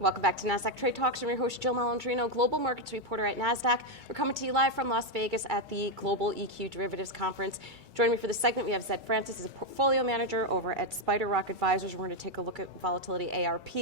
Welcome back to Nasdaq Trade Talks. I'm your host, Jill Malandrino, Global Markets Reporter at Nasdaq. We're coming to you live from Las Vegas at the Global EQ Derivatives Conference. Joining me for this segment, we have Zed Francis, who's a portfolio manager over at Spider Rock Advisors. We're going to take a look at volatility ARP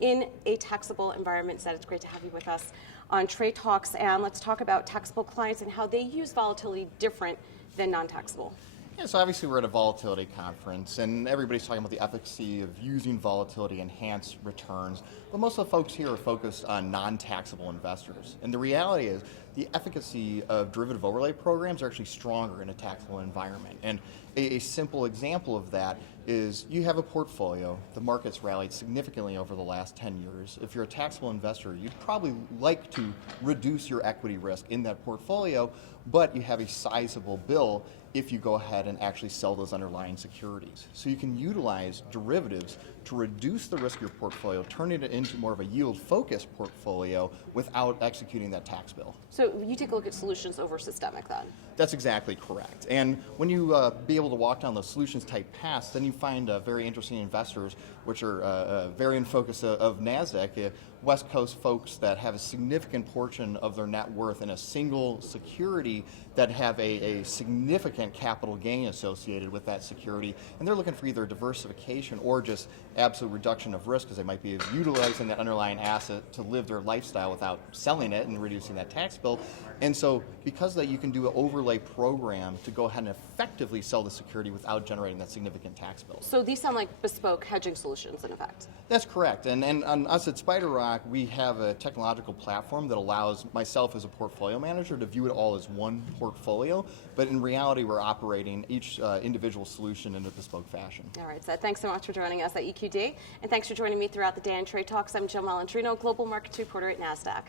in a taxable environment. Zed, it's great to have you with us on Trade Talks. And let's talk about taxable clients and how they use volatility different than non-taxable. Yeah, so obviously we're at a volatility conference, and everybody's talking about the efficacy of using volatility to enhance returns, but most of the folks here are focused on non-taxable investors. And the reality is the efficacy of derivative overlay programs are actually stronger in a taxable environment. And a simple example of that is you have a portfolio, the market's rallied significantly over the last 10 years. If you're a taxable investor, you'd probably like to reduce your equity risk in that portfolio, but you have a sizable bill if you go ahead and actually sell those underlying securities. So you can utilize derivatives to reduce the risk of your portfolio, turning it into more of a yield-focused portfolio without executing that tax bill. So you take a look at solutions over systemic then? That's exactly correct. And when you be able to walk down those solutions type paths, then you find very interesting investors, which are very in focus of Nasdaq, West Coast folks that have a significant portion of their net worth in a single security that have a significant capital gain associated with that security. And they're looking for either diversification or just absolute reduction of risk because they might be utilizing that underlying asset to live their lifestyle without selling it and reducing that tax bill. And so because of that, you can do an overlay program to go ahead and effectively sell the security without generating that significant tax bill. So these sound like bespoke hedging solutions in effect? That's correct. And on us at Spider Rock, we have a technological platform that allows myself as a portfolio manager to view it all as one portfolio. But in reality, we're operating each individual solution in a bespoke fashion. All right, so thanks so much for joining us at EQD. And thanks for joining me throughout the day on Trade Talks. I'm Jill Malandrino, Global Markets Reporter at Nasdaq.